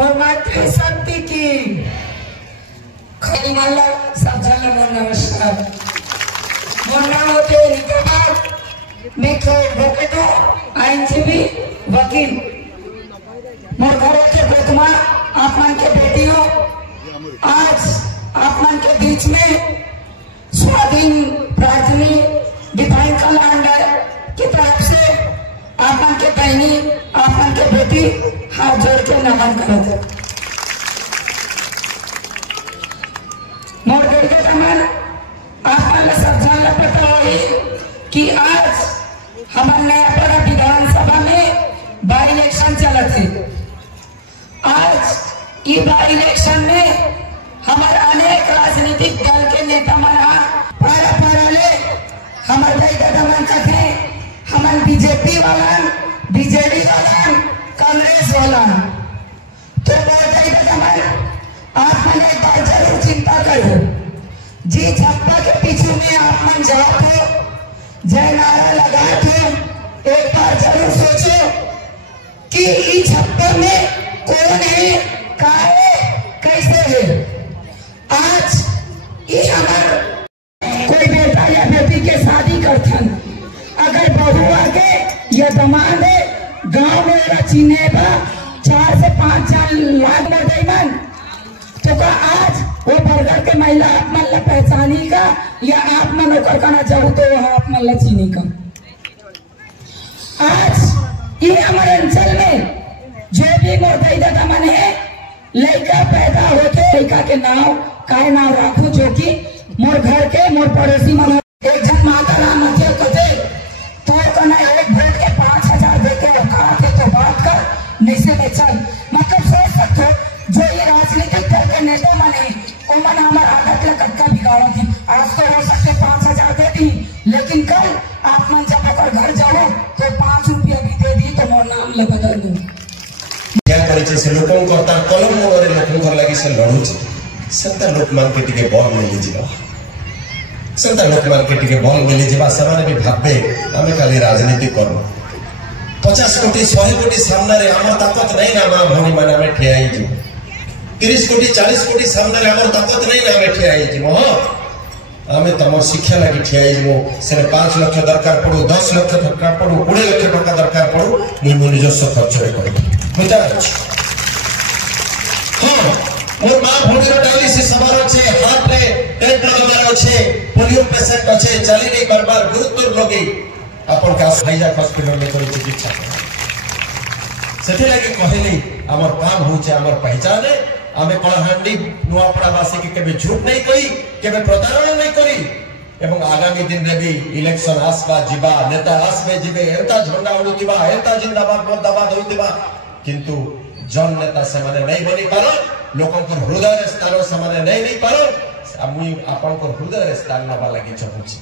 मोर मातृशक्ति की खरी माला सब जन मोर नमस्कार। मोर नाम होते निकमार मैं एडवोकेट आईनजीवी वकील। मोर घर के बेटमा आप मन के बेटियों आज आप मन के बीच में स्वाधीन प्रार्थनी डिवाइन कैलेंडर की तरफ से आप मन के बहनी आप मन के बेटी हाथ जोड़ के नमन करते। मोर बेटे नमन आप मन सब जान पता होगी कि आज हमारे नयापड़ा विधानसभा में बाई इलेक्शन चला थे। आज ये बाई इलेक्शन में हमारे अनेक राजनीतिक दल के नेता मना पारा ले हमारे भाई दादा मन कथे हमारे बीजेपी वाला बीजेडी वाला कांग्रेस वाला तो भाई दादा मन आप मन एक बार जरूर चिंता करो जी छप्पा के पीछे में आप मन जाओ तो जय नारा लगा तो एक बार जरूर सोचो कि इस छप्पे में कौन है कहाँ है कैसे है। आज ये हमारे कोई बेटा या बेटी के शादी करथन अगर बहू आगे या दमाद है गांव में चीने बा 4 से 5 लाख में मन तो का आज वो बरगढ़ के महिला आप मन ला पहचानी का या आप मन ओकर करना चाहू तो वह आप मन ला चीनी का। आज ये हमारे अंचल में जो भी मोर भाई दादा मन है लड़का पैदा होते लड़का के नाम काय नाम राखू जो कि मोर घर के मोर पड़ोसी मन एक जन माता राम मध्य कथे तो कना एक वोट के 5000 देके औकात है तो बात कर निसे में चल मतलब सोच सकते हो जो ये राजनीतिक दल के नेता मन है उमन हमार आदत ला कटका बिगाड़ा थी। आज तो हो सकते 5000 दे दी लेकिन कल आप मन जब ओकर घर जाओ तो 5 रुपया भी दे दी तो मोर नाम ला बदल दो क्या करे से लोक कलम मोड़े लोक लगी से लड़ू सेंता लोक मान के टिके बल मिली जीवा सेंता लोक मान के टिके बल मिली जीवा समाने भी भाबे आमे खाली राजनीति करू 50 कोटी 100 कोटी सामने रे हमर ताकत नहीं ना मां भनी माने हमें ठेआई जी 30 कोटी 40 कोटी सामने रे हमर ताकत नहीं ना हमें ठेआई जी मोह आमे तमर शिक्षा लगी ठेआई जी मो से 5 लाख दरकार पड़ो 10 लाख दरकार पड़ो 20 लाख टका दरकार पड़ो मुई मो निजस्व खर्च रे करू बुझा हां मोर मां भोनी डायलिसिस हमार छे हार्ट रे टेंट लगार छे पोलियो पेशेंट छे चली नहीं बार गुरुत्व लगे अपन का हाईजाक हॉस्पिटल में कोई चिकित्सा सेठी लगी कहली हमर काम हो छे हमर पहचान है हमें कलाहांडी नुआपड़ावासी के केबे झूठ नहीं करी केबे प्रतारणा नहीं करी एवं आगामी दिन रे भी इलेक्शन आसबा जीवा नेता आसबे जीवे एता झंडा उड़ुतिबा एता जिंदाबाद मुर्दाबाद होइतिबा किंतु जन नेता से माने नहीं बनी पारो लोगों को हृदय स्थान से माने नहीं पारो मुई आपन को हृदय स्थान नबा लागि चाहूची।